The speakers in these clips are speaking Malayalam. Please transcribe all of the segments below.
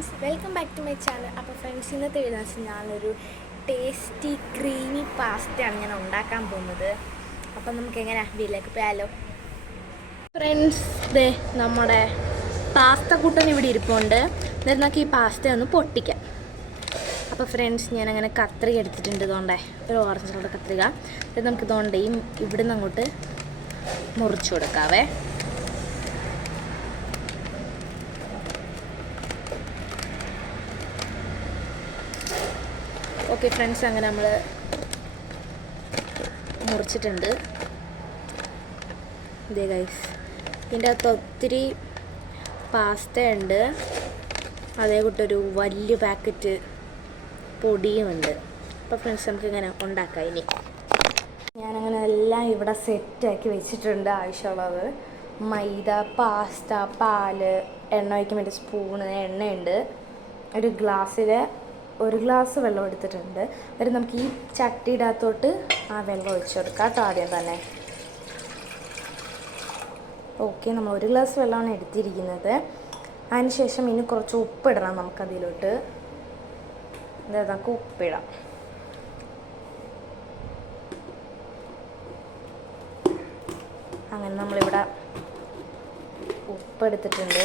Friends, welcome back to my channel. അപ്പോൾ ഫ്രണ്ട്സ്, ഇന്നത്തെ വീഡിയോ വെച്ചാൽ ഞാനൊരു ടേസ്റ്റി ക്രീമി പാസ്തയാണ് ഞാൻ ഉണ്ടാക്കാൻ പോകുന്നത്. അപ്പം നമുക്ക് എങ്ങനെ വീട്ടിലേക്ക് പോയാലോ. ഫ്രണ്ട്സ്, ദേ നമ്മുടെ പാസ്ത കൂട്ടൻ ഇവിടെ ഇരിപ്പുണ്ട്. എന്നിട്ട് നമുക്ക് ഈ പാസ്ത ഒന്ന് പൊട്ടിക്കാം. അപ്പോൾ ഫ്രണ്ട്സ്, ഞാനങ്ങനെ കത്രിക എടുത്തിട്ടുണ്ട്. ഇതുകൊണ്ടേ ഒരു ഓറഞ്ച് കളർ കത്രിക. ഇത് നമുക്ക് ഇതുകൊണ്ട് ഇവിടെ നിന്ന് അങ്ങോട്ട് മുറിച്ചു കൊടുക്കാവേ. ഓക്കെ ഫ്രണ്ട്സ്, അങ്ങനെ നമ്മൾ മുറിച്ചിട്ടുണ്ട്. ഇതേ ഗൈസ്, ഇതിൻ്റെ അകത്ത് ഒത്തിരി പാസ്ത ഉണ്ട്. അതേ കൂട്ടൊരു വലിയ പാക്കറ്റ് പൊടിയുമുണ്ട്. അപ്പോൾ ഫ്രണ്ട്സ്, നമുക്ക് ഇങ്ങനെ ഉണ്ടാക്കാം. ഇനി ഞാനങ്ങനെ എല്ലാം ഇവിടെ സെറ്റാക്കി വെച്ചിട്ടുണ്ട്. ആവശ്യമുള്ളത് മൈദ, പാസ്ത, പാല്, എണ്ണ വയ്ക്കാൻ വേണ്ടി സ്പൂണ്, എണ്ണയുണ്ട്. ഒരു ഗ്ലാസ്സിൽ 1 ഗ്ലാസ് വെള്ളം എടുത്തിട്ടുണ്ട്. എന്നിട്ട് നമുക്ക് ഈ ചട്ടിയുടെ അകത്തോട്ട് ആ വെള്ളം ഒഴിച്ചു കൊടുക്കാം കേട്ടോ ആദ്യം തന്നെ. ഓക്കെ, നമ്മൾ 1 ഗ്ലാസ് വെള്ളമാണ് എടുത്തിരിക്കുന്നത്. അതിനുശേഷം ഇനി കുറച്ച് ഉപ്പിടണം നമുക്കതിലോട്ട്. അതായത് നമുക്ക് ഉപ്പിടാം. അങ്ങനെ നമ്മളിവിടെ ഉപ്പെടുത്തിട്ടുണ്ട്.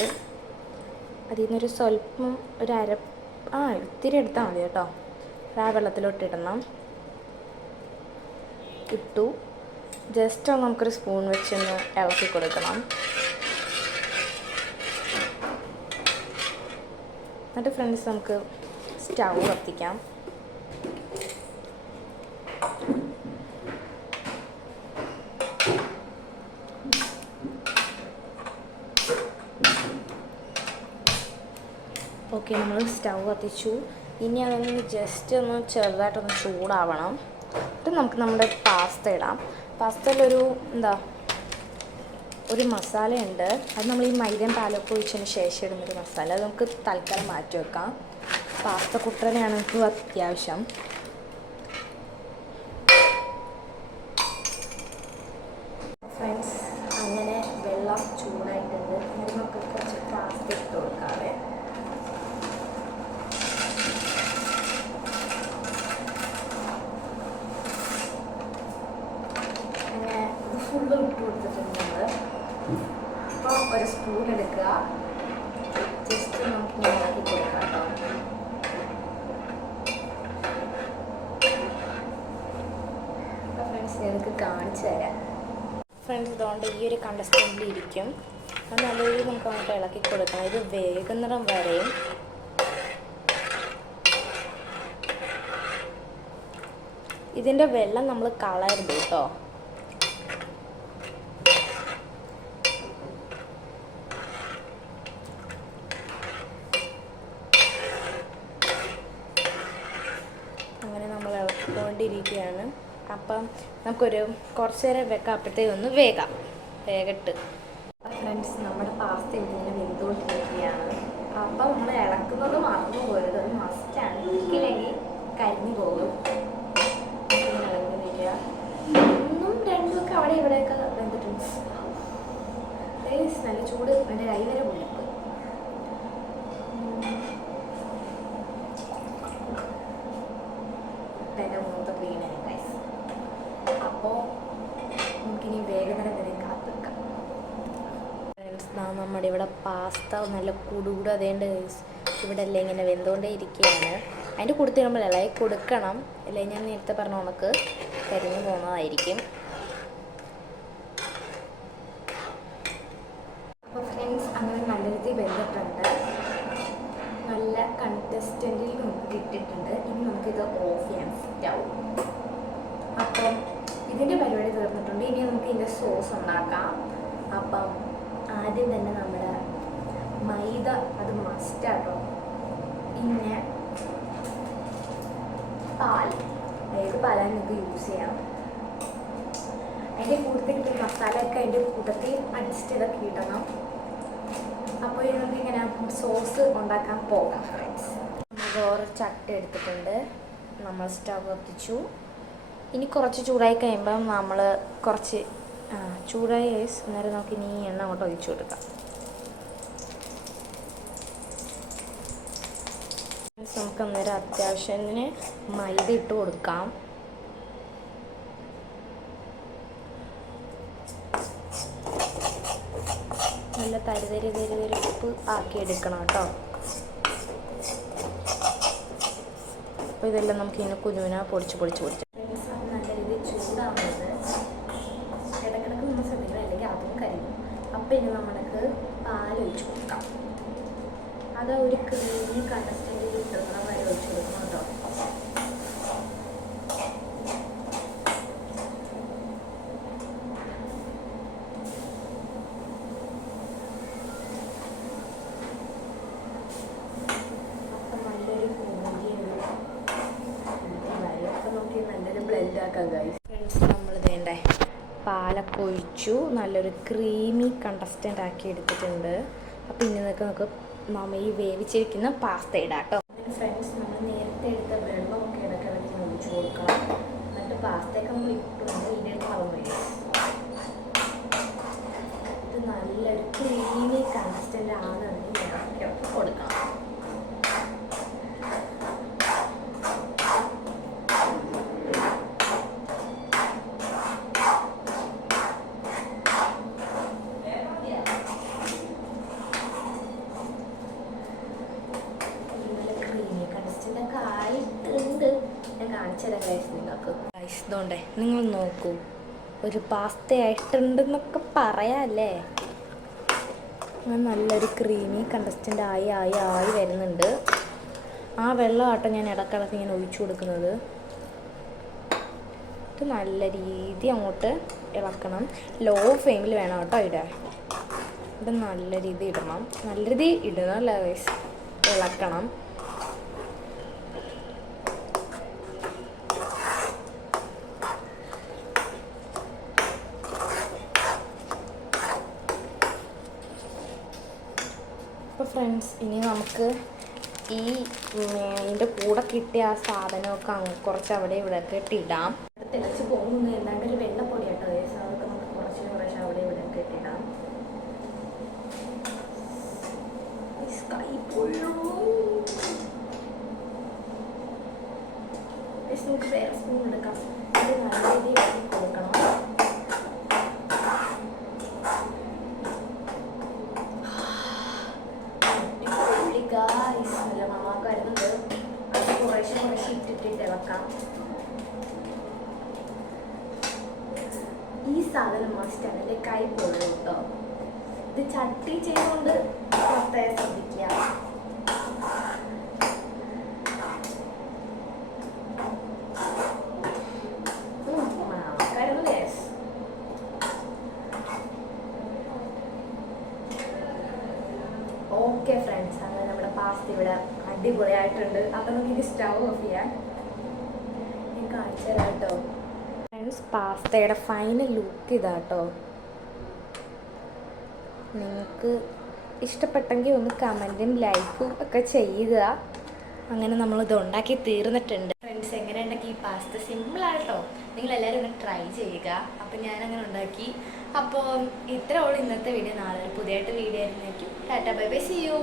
അതിൽ നിന്നൊരു സ്വല്പം ഇത്തിരി എടുത്താൽ മതി കേട്ടോ. ആ വെള്ളത്തിലോട്ട് ഇടണം. ഇട്ടു. ജസ്റ്റ് ഒന്ന് നമുക്കൊരു സ്പൂൺ വെച്ചൊന്ന് ഇളക്കി കൊടുക്കണം. എന്നിട്ട് ഫ്രണ്ട്സ്, നമുക്ക് സ്റ്റൗ കത്തിക്കാം. ഓക്കെ, നമ്മൾ സ്റ്റൗ കത്തിച്ചു. ഇനി അതൊന്ന് ജസ്റ്റ് ഒന്ന് ചെറുതായിട്ടൊന്ന് ചൂടാവണം. എന്നിട്ട് നമുക്ക് നമ്മുടെ പാസ്ത ഇടാം. പാസ്തയിലൊരു ഒരു മസാലയുണ്ട്. അത് നമ്മൾ ഈ മൈദയും പാലൊക്കെ ഒഴിച്ചതിന് ശേഷം ഇടുന്നൊരു മസാല. അത് നമുക്ക് തൽക്കാലം മാറ്റി വെക്കാം. പാസ്ത കുട്ടനെയാണ് നമുക്ക് അത്യാവശ്യം. ഫ്രണ്ട്സ്, അങ്ങനെ വെള്ളം ചൂടായിട്ടുണ്ട്. നമുക്ക് കുറച്ച് പാസ്ത ഇട്ട് കൊടുക്കാവേ. ഫുള്ള് ഇട്ട് കൊടുത്തിട്ടുണ്ട് നമ്മൾ. അപ്പോൾ ഒരു സ്പൂൺ എടുക്കുക. ജസ്റ്റ് നമുക്ക് ഇളക്കി കൊടുക്കാം കേട്ടോ. അപ്പോൾ ഫ്രണ്ട്സ്, എനിക്ക് കാണിച്ചു തരാം. ഫ്രണ്ട്സ്, ഇതുകൊണ്ട് ഈ ഒരു കണ്ടസ്റ്റൻറ്റിൽ ഇരിക്കും. അത് നല്ല രീതിയിൽ നമുക്ക് അങ്ങോട്ട് ഇളക്കി കൊടുക്കണം. ഇത് വേകുന്നിടം വരെയും. ഇതിൻ്റെ വെള്ളം നമ്മൾ കളയരുത് കേട്ടോ. അങ്ങനെ നമ്മൾ ഇളക്കിക്കൊണ്ടിരിക്കുകയാണ്. അപ്പം നമുക്കൊരു കുറച്ച് നേരം വെക്കാം. അപ്പോഴത്തേക്ക് ഒന്ന് വേഗട്ട്. ഫ്രണ്ട്സ്, നമ്മുടെ പാസ്ത ഇങ്ങനെ വെന്തുകൊണ്ടിരിക്കുകയാണ്. അപ്പം നമ്മൾ ഇളക്കുന്നത് മറന്നു പോയത് അത് മസ്റ്റാണ്. ഇല്ലെങ്കിൽ കരിഞ്ഞു പോകും. ഇളകുന്നില്ല. 1ഉം 2ഉം ഒക്കെ അവിടെ ഇവിടെയൊക്കെ വെന്തിട്ടുണ്ട്. നല്ല ചൂട്, എൻ്റെ കൈ വരെ പൊള്ളിപ്പ്. അപ്പോൾ നമുക്കിനി വേഗം വരെ കാത്തിക്കാം. നമ്മുടെ ഇവിടെ പാസ്ത നല്ല കൂടുകൂടെ അതേണ്ട ഇവിടെ എല്ലാം ഇങ്ങനെ വെന്തുകൊണ്ടേ ഇരിക്കുകയാണ്. അതിൻ്റെ കൂടുതൽ നമ്മൾ ഇളകി കൊടുക്കണം. അല്ലെങ്കിൽ ഞാൻ നേരത്തെ പറഞ്ഞ ഉണക്ക് കരിഞ്ഞു പോകുന്നതായിരിക്കും. അപ്പോൾ ഫ്രണ്ട്സ്, അങ്ങനെ നല്ല രീതിയിൽ വെന്തിട്ടുണ്ട്. നല്ല കൺസിസ്റ്റൻറ്റിൽ നമുക്ക് ഇട്ടിട്ടുണ്ട്. ഇനി നമുക്കിത് ഓഫ് ചെയ്യാം സ്റ്റൗ. അപ്പം ഇതിൻ്റെ പരിപാടി തീർന്നിട്ടുണ്ട്. ഇനി നമുക്ക് ഇതിൻ്റെ സോസ് ഉണ്ടാക്കാം. അപ്പം ആദ്യം തന്നെ നമ്മുടെ മൈദ അത് മസ്റ്റാട്ടോ. പിന്നെ പാൽ, ഏത് പാലാണ് നിങ്ങൾക്ക് യൂസ് ചെയ്യാം. അതിൻ്റെ കൂട്ടത്തിൽ മസാലയൊക്കെ അതിൻ്റെ കൂട്ടത്തിൽ അഡ്ജസ്റ്റ് ചെയ്തൊക്കെ ഇടണം. അപ്പോൾ ഇത് നമുക്കിങ്ങനെ സോസ് ഉണ്ടാക്കാൻ പോകാം. ഫ്രണ്ട്സ്, നമ്മൾ വേറെ ചട്ടി എടുത്തിട്ടുണ്ട്. നമ്മൾ സ്റ്റവ് കത്തിച്ചു. ഇനി കുറച്ച് ചൂടായി കഴിയുമ്പം നമ്മൾ കുറച്ച് ചൂടായി അന്നേരം നമുക്ക് ഇനി എണ്ണ അങ്ങോട്ട് ഒഴിച്ചു കൊടുക്കാം. നമുക്ക് അന്നേരം അത്യാവശ്യത്തിന് മൈദ ഇട്ട് കൊടുക്കാം. നല്ല തരിതരിപ്പ് ആക്കിയെടുക്കണം കേട്ടോ. അപ്പോൾ ഇതെല്ലാം നമുക്ക് ഇങ്ങനെ കുഞ്ഞുന പൊടിച്ച് നല്ല രീതിയിൽ ചൂടാവുന്നത് ഇടയ്ക്കിടയ്ക്ക് നമ്മൾ ശ്രദ്ധിക്കണം, അല്ലെങ്കിൽ അതും കരിയും. അപ്പം ഇനി നമ്മൾക്ക് പാലൊഴിച്ച് കൊടുക്കാം. അത് ഒരു ക്രീമി കൺസിസ്റ്റൻസി കിട്ടുന്ന വരെ ഒഴിച്ച് കൊടുക്കണം കേട്ടോ. അപ്പം നല്ലൊരു നല്ലൊരു ബ്ലെൻഡ് ആക്കാം ഗൈസ്. ഫ്രണ്ട്സ്, നമ്മൾ വേണ്ടേ പാലൊക്കെ ഒഴിച്ചു നല്ലൊരു ക്രീമി കൺസിസ്റ്റൻ്റ് ആക്കി എടുത്തിട്ടുണ്ട്. അപ്പോൾ ഇനി നമുക്ക് നമ്മൾ ഈ വേവിച്ചിരിക്കുന്ന പാസ്ത ഇടാം കേട്ടോ. ഫ്രണ്ട്സ്, നമ്മൾ നേരത്തെ എടുത്ത വെള്ളമൊക്കെ ഇടയ്ക്കിടയ്ക്ക് ഒഴിച്ച് കൊടുക്കണം. എന്നിട്ട് പാസ്തയൊക്കെ നമ്മൾ ഇട്ടുണ്ട് ഇതിനൊക്കെ വളർന്നു വരും. ഇത് നല്ലൊരു ക്രീമി കൺസിസ്റ്റൻ്റ് ആണെന്നുണ്ടെങ്കിൽ ഇടയ്ക്കൊക്കെ കൊടുക്കണം. ഇതുകൊണ്ടേ നിങ്ങൾ നോക്കൂ, ഒരു പാസ്ത ആയിട്ടുണ്ടെന്നൊക്കെ പറയാല്ലേ. നല്ലൊരു ക്രീമി കൺസിസ്റ്റൻ്റ് ആയി വരുന്നുണ്ട്. ആ വെള്ളമാട്ടോ ഞാൻ ഇടക്കിടക്ക് ഇങ്ങനെ ഒഴിച്ചു കൊടുക്കുന്നത്. ഇത് നല്ല രീതി അങ്ങോട്ട് ഇളക്കണം. ലോ ഫ്ലെയിമിൽ വേണം കേട്ടോ ഇടാൻ. ഇത് നല്ല രീതി ഇടണം. നല്ല രീതി ഇടണം അല്ല ഗൈസ്, ഇളക്കണം. അപ്പോൾ ഫ്രണ്ട്സ്, ഇനി നമുക്ക് ഇതിൻ്റെ കൂടെ കിട്ടിയ ആ സാധനമൊക്കെ കുറച്ച് അവിടെ ഇവിടെ ഒക്കെ ഇട്ടിടാം. തിളച്ച് പോകുന്നു എന്താണ്ട് ഒരു വെള്ളപ്പൊടി കേട്ടോ. അതൊക്കെ നമുക്ക് കുറച്ച് അവിടെ ഇവിടെ ഒക്കെ ഇട്ടിടാം. നമുക്ക് വേറെ സ്പൂൺ എടുക്കാം. ഇത് നല്ല രീതിയിൽ കൊടുക്കണം. നല്ല മണമൊക്കെ വരുന്നുണ്ട്. അത് കുറേശ്ശെ ഇട്ടിട്ട് ഇളക്കാം. ഈ സാധനം മസ്റ്റാണ്, എൻ്റെ കൈ പൊള്ളും കേട്ടോ. ഇത് ചട്ടി ചെയ്തുകൊണ്ട് പ്രത്യേകം ശ്രദ്ധിക്കുക. ഓക്കെ ഫ്രണ്ട്സ്, അങ്ങനെ നമ്മുടെ പാസ്ത ഇവിടെ അടിപൊളിയായിട്ടുണ്ട്. അപ്പം നമുക്ക് സ്റ്റവ് ഓഫ് ചെയ്യാം. ഞാൻ കാണിച്ചു തരാം കേട്ടോ. ഫ്രണ്ട്സ്, പാസ്തയുടെ ഫൈനൽ ലുക്ക് ഇതാട്ടോ. നിങ്ങൾക്ക് ഇഷ്ടപ്പെട്ടെങ്കിൽ ഒന്ന് കമൻറ്റും ലൈക്കും ഒക്കെ ചെയ്യുക. അങ്ങനെ നമ്മളിത് ഉണ്ടാക്കി തീർന്നിട്ടുണ്ട്. ഫ്രണ്ട്സ്, എങ്ങനെ ഉണ്ടാക്കി ഈ പാസ്ത സിമ്പിളായിട്ടോ. നിങ്ങളെല്ലാവരും ഒന്ന് ട്രൈ ചെയ്യുക. അപ്പം ഞാനങ്ങനെ ഉണ്ടാക്കി. അപ്പോൾ ഇത്രേ ഉള്ളൂ ഇന്നത്തെ വീഡിയോ. നാളെ ഒരു പുതിയതായിട്ട് വീഡിയോ ആയിരുന്നായിരിക്കും. Tata bye bye, see U.